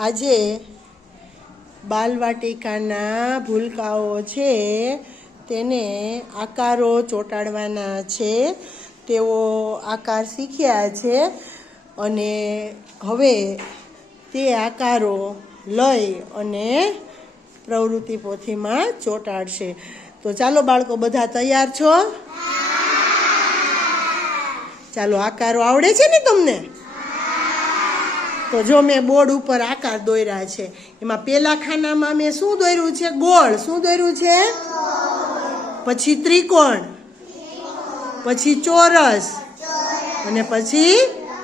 આજે બાલવાટિકાના ભૂલકાઓ છે, તેને આકારો ચોંટાડવાના છે, તેઓ આકાર શીખ્યા છે અને હવે તે આકારો લઈ અને પ્રવૃત્તિ પોથીમાં ચોંટાડશે. તો ચાલો બાળકો બધા તૈયાર છો? ચાલો, આકારો આવડે છે ને તમને? તો જો મેં બોર્ડ ઉપર આકાર દોર્યા છે, એમાં પેલા ખાનામાં મેં શું દોર્યું છે? ગોળ. શું દોર્યું છે? પછી ત્રિકોણ. પછી ચોરસ. અને પછી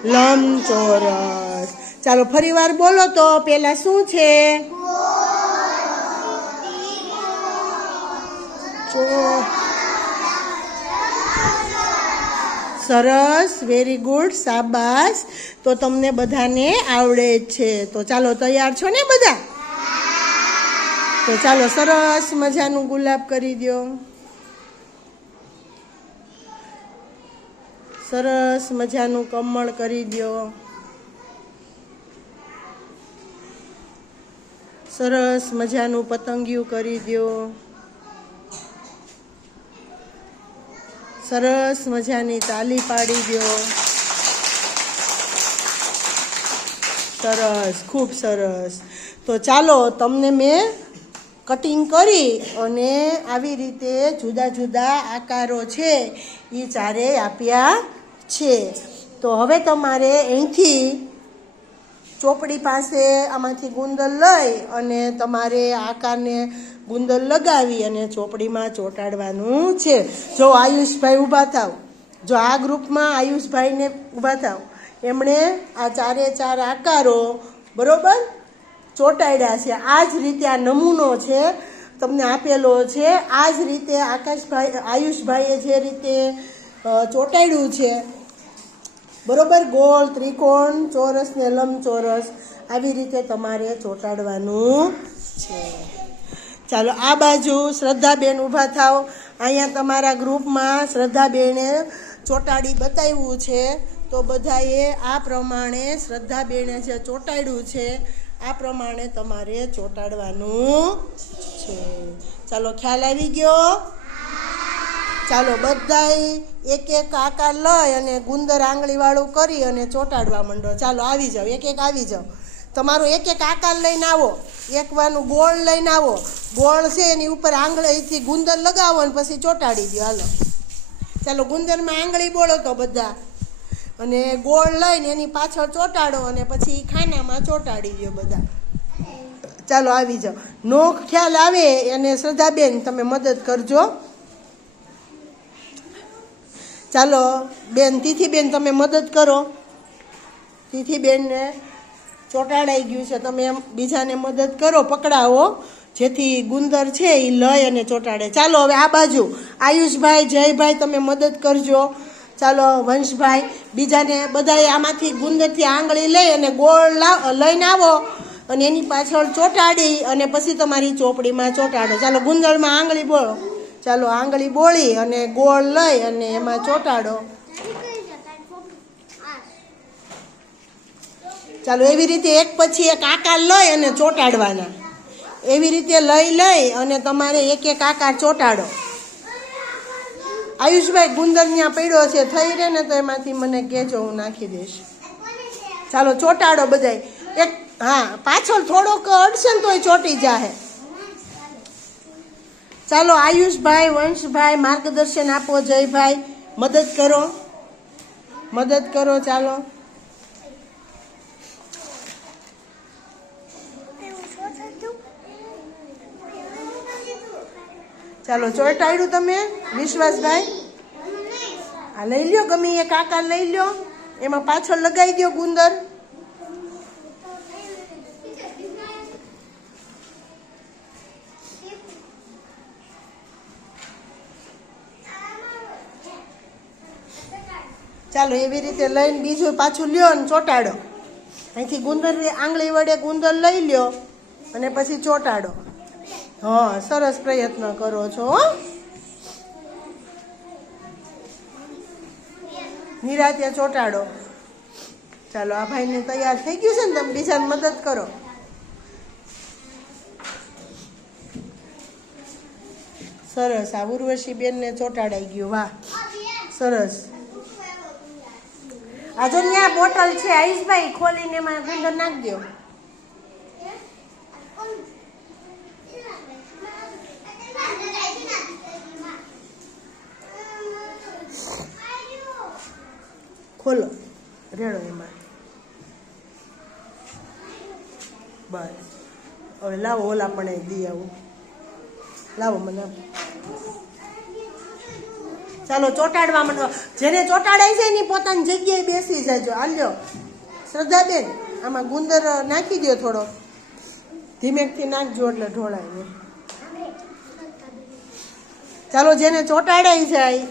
લંબચોરસ. ચાલો ફરીવાર બોલો તો, પેલા શું છે? ચો- સરસ વેરી ગુડ સાબાસ તો તમને બધાને આવડે છે. તો ચાલો, તૈયાર છો ને બધા? તો ચાલો, સરસ મજાનું ગુલાબ કરી દો. સરસ મજાનું કમળ કરી દો. સરસ મજાનું પતંગિયું કરી દો. સરસ મજાની તાલી પાડી દો સરસ, ખૂબ સરસ. તો ચાલો તમને મેં કટિંગ કરી અને આવી રીતે જુદા જુદા આકારો છે એ ચારે આપ્યા છે. તો હવે તમારે અહીંથી ચોપડી પાસે આમાંથી ગુંદર લઈ અને તમારે આકારને ગુંદર લગાવી અને ચોપડીમાં ચોંટાડવાનું છે. જો આયુષભાઈ ઊભા થાવ, જો આ ગ્રુપમાં આયુષભાઈને ઊભા થાવ, એમણે આ ચારે ચાર આકારો બરોબર ચોંટાડ્યા છે. આ જ રીતે આ નમૂનો છે, તમને આપેલો છે. આ જ રીતે આકાશભાઈ, આયુષભાઈએ જે રીતે ચોંટાડ્યું છે, બરોબર ગોળ, ત્રિકોણ, ચોરસ ને લંબચોરસ, આવી રીતે તમારે ચોંટાડવાનું છે. ચાલો, આ બાજુ શ્રદ્ધાબેન ઊભા થાવ અહીંયા તમારા ગ્રુપમાં શ્રદ્ધાબેને ચોંટાડી બતાવ્યું છે. તો બધાએ આ પ્રમાણે શ્રદ્ધાબેને જે ચોંટાડ્યું છે, આ પ્રમાણે તમારે ચોંટાડવાનું છે. ચાલો, ખ્યાલ આવી ગયો? ચાલો, બધાય એક એક આકાર લઈ અને ગુંદર આંગળીવાળું કરી અને ચોંટાડવા માંડો. ચાલો, આવી જાઓ, એક એક આવી જાઓ. તમારો એક એક આકાર લઈને આવો. એક વાનું ગોળ લઈને આવો. ગોળ છે એની ઉપર આંગળીથી ગુંદર લગાવો અને પછી ચોંટાડી દો હાલો. ચાલો, ગુંદરમાં આંગળી બોળો તો બધા. અને ગોળ લઈને એની પાછળ ચોંટાડો અને પછી ખાનામાં ચોંટાડી દો બધા. ચાલો, આવી જાઓ. નો ખ્યાલ આવે એને શ્રદ્ધાબેન, તમે મદદ કરજો. ચાલો, બેન, તિથિબેન, તમે મદદ કરો. તિથિબેનને ચોંટાડાઈ ગયું છે. તમે એમ બીજાને મદદ કરો, પકડાવો. જેથી ગુંદર છે એ લય અને ચોંટાડે. ચાલો હવે આ બાજુ. આયુષભાઈ, જયભાઈ, તમે મદદ કરજો. ચાલો વંશભાઈ, બીજાને બધાએ આમાંથી ગુંદરથી આંગળી લઈ અને ગોળ લાવ લઈને આવો. અને એની પાછળ ચોંટાડી અને પછી તમારી ચોપડીમાં ચોંટાડો. ચાલો ગુંદરમાં આંગળી બોળો. ચાલો આંગળી બોળી અને ગોળ લઈ અને એમાં ચોંટાડો. ચાલો, એવી રીતે એક પછી એક આકાર લઈ અને ચોંટાડવાના. એવી રીતે લઈ લઈ અને તમારે એક એક આકાર ચોંટાડો. આયુષભાઈ ગુંદર ત્યાં પડ્યો છે, થઈ રહે ને તો એમાંથી મને કહેજો, હું નાખી દઈશ. ચાલો, ચોંટાડો બધાય. એક, હા, પાછળ થોડોક અડશે ને તોય ચોંટી જાહે. ચાલો, આયુષભાઈ, વંશભાઈ, માર્ગદર્શન આપો, જયભાઈ. મદદ કરો. મદદ કરો, ચાલો. ચાલો ચોંટાડ્યું તમે, વિશ્વાસભાઈ. આ લઈ લ્યો, ગમે એક આકાર લઈ લ્યો. એમાં પાછળ લગાવી દો ગુંદર. ચાલો, એવી રીતે લઈને બીજું પાછું લ્યો અને ચોંટાડો. અહીંથી ગુંદર આંગળી વડે ગુંદર લઈ લ્યો અને પછી ચોંટાડો. હા, સરસ પ્રયત્ન કરો છો નિરાત્યા ચોટાડો. ચાલો, આ ભાઈને તૈયાર થઈ ગયું છે ને, તમે બીજાને મદદ કરો. સરસ, આ ઉર્વશી બેનને ચોટાડાઈ ગયું, વાહ. સરસ. આ ત્યાં બોટલ છે, આયુષભાઈ, ખોલીને એમાં ગુંદર નાખ દો ખોલો. રેડો એમાં. બસ. હવે લાવો, ઓલા પણ દઈ આવું. લાવો મને ચાલો, ચોટાડવા મને જેને ચોટાડાય છે એની પોતાની જગ્યાએ બેસી જાજો. હાલ્યો. શ્રદ્ધાબેન, આમાં ગુંદર નાખી દો થોડો. ધીમેકથી નાખજો એટલે ઢોળાય ચાલો, જેને ચોટાડાય જાય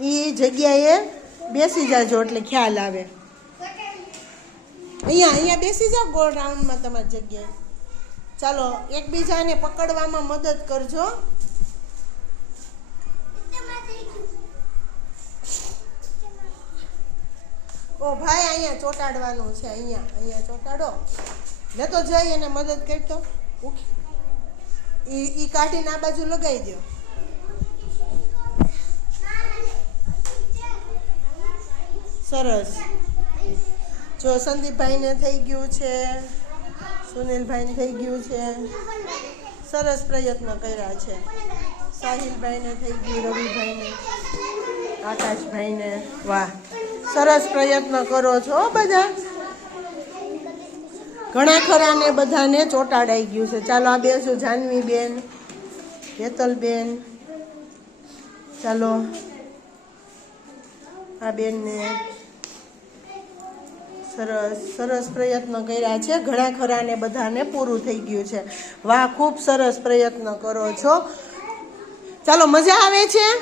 એ જગ્યાએ બેસી જાજો એટલે ખ્યાલ આવે. અહીંયા અહીંયા બેસી જાઓ ગોળ રાઉન્ડમાં તમારી જગ્યાએ. ચાલો, એકબીજાને પકડવામાં મદદ કરજો. ઓ ભાઈ, અહીંયા ચોટાડવાનું છે, અહીંયા અહીંયા ચોટાડો. લેતો જઈ એને મદદ કરતો ઈ કાઢીને આ બાજુ લગાવી દો સરસ. જો સંદીપભાઈને થઈ ગયું છે, સુનિલભાઈને થઈ ગયું છે, સરસ પ્રયત્ન કર્યા છે. સાહિલભાઈને થઈ ગયું, રવિભાઈને, આકાશભાઈને. વાહ, સરસ પ્રયત્ન કરો છો બધા. ઘણા ખરાને બધાને ચોંટાડાઈ ગયું છે. ચાલો આ બેસું, જાનવીબેન, હેતલબેન. ચાલો, આ બેનને સરસ સરસ પ્રયત્ન કર્યા છે. ઘણા ખરાને બધાને પૂરું થઈ ગયું છે. વાહ, ખૂબ સરસ પ્રયત્ન કરો છો. ચાલો, મજા આવે છે?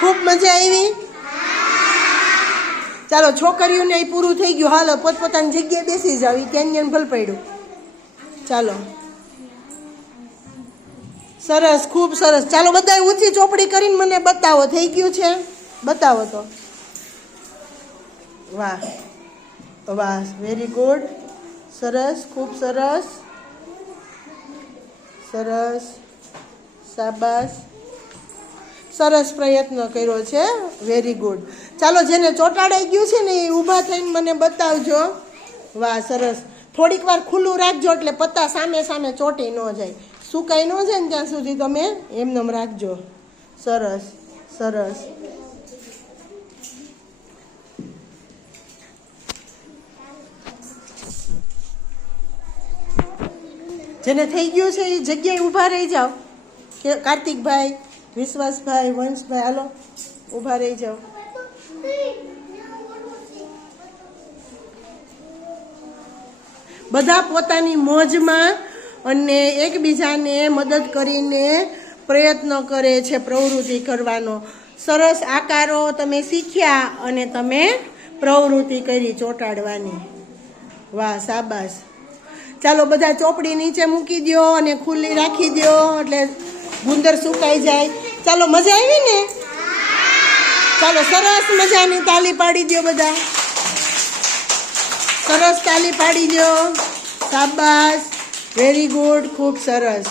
ખૂબ મજા આવી? ચાલો, છોકરીઓને પૂરું થઈ ગયું. હાલો, પોતપોતાની જગ્યાએ બેસી જાવ ક્યાં ભલ પડ્યું. ચાલો. સરસ, ખૂબ સરસ. ચાલો બધા ઊંચી ચોપડી કરીને મને બતાવો. થઈ ગયું છે? બતાવો તો. વાહ. વાહ વેરી ગુડ સરસ, ખૂબ સરસ. સરસ. સાબાસ સરસ પ્રયત્ન કર્યો છે વેરી ગુડ ચાલો, જેને ચોંટાડાઈ ગયું છે ને એ ઊભા થઈને મને બતાવજો. વાહ, સરસ. થોડીક વાર ખુલ્લું રાખજો એટલે પત્તા સામે સામે ચોંટી ન જાય. સુકાઈ ન જાય ને ત્યાં સુધી તમે એમનેમ રાખજો. સરસ સરસ. જેને થઈ ગયું છે એ જગ્યાએ ઊભા રહી જાઓ. કે કાર્તિકભાઈ, વિશ્વાસભાઈ, વંશભાઈ, હાલો, ઊભા રહી જાઓ. બધા પોતાની મોજમાં અને એકબીજાને મદદ કરીને પ્રયત્ન કરે છે પ્રવૃત્તિ કરવાનો. સરસ આકારો તમે શીખ્યા અને તમે પ્રવૃત્તિ કરી ચોંટાડવાની. વાહ, શાબાશ. ચાલો બધા ચોપડી નીચે મૂકી દો અને ખુલ્લી રાખી દો એટલે ગુંદર સુકાઈ જાય. ચાલો મજા આવી ને? ચાલો સરસ મજાની તાલી પાડી દો બધા. સરસ તાલી પાડી દો સાબાસ વેરી ગુડ ખૂબ સરસ.